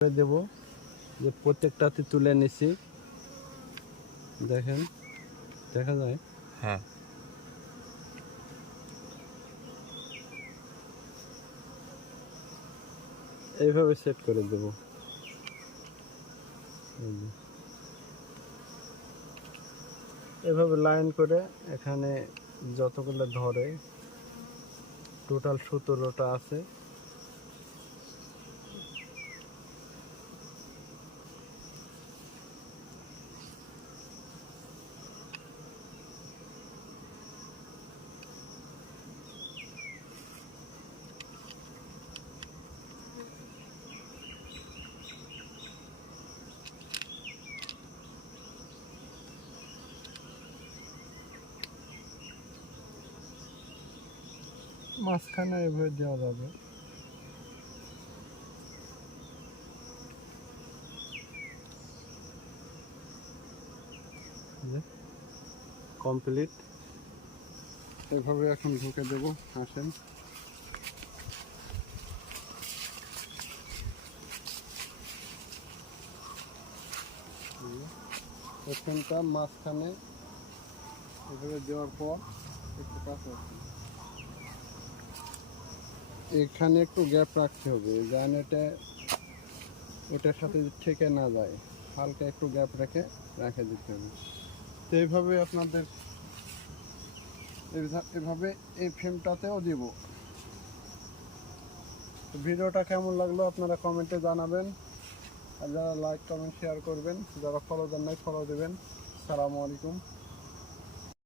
দেব যে প্রত্যেকটাতে তুলে নিছি, দেখেন দেখা যায়। হ্যাঁ, এইভাবে সেট করে দেব। এভাবে লাইন করে এখানে যতগুলো ধরে টোটাল 17টা আছে। মাঝখানে এভাবে দেওয়া যাবে। কমপ্লিট। এভাবে এখন ঢুকে দেব। আসেন, এখানটা মাঝখানে এভাবে দেওয়ার পর একটু কাছে এখানে একটু গ্যাপ রাখতে হবে, যেন এটার সাথে ঠেকে না যায়। হালকা একটু গ্যাপ রেখে দিতে হবে। তো এইভাবে আপনাদের এভাবে এই ফ্রেমটাতেও দিব। তো ভিডিওটা কেমন লাগলো আপনারা কমেন্টে জানাবেন, আর যারা লাইক কমেন্ট শেয়ার করবেন, যারা ফলো দেন নাই ফলো দেবেন। আসসালামু আলাইকুম।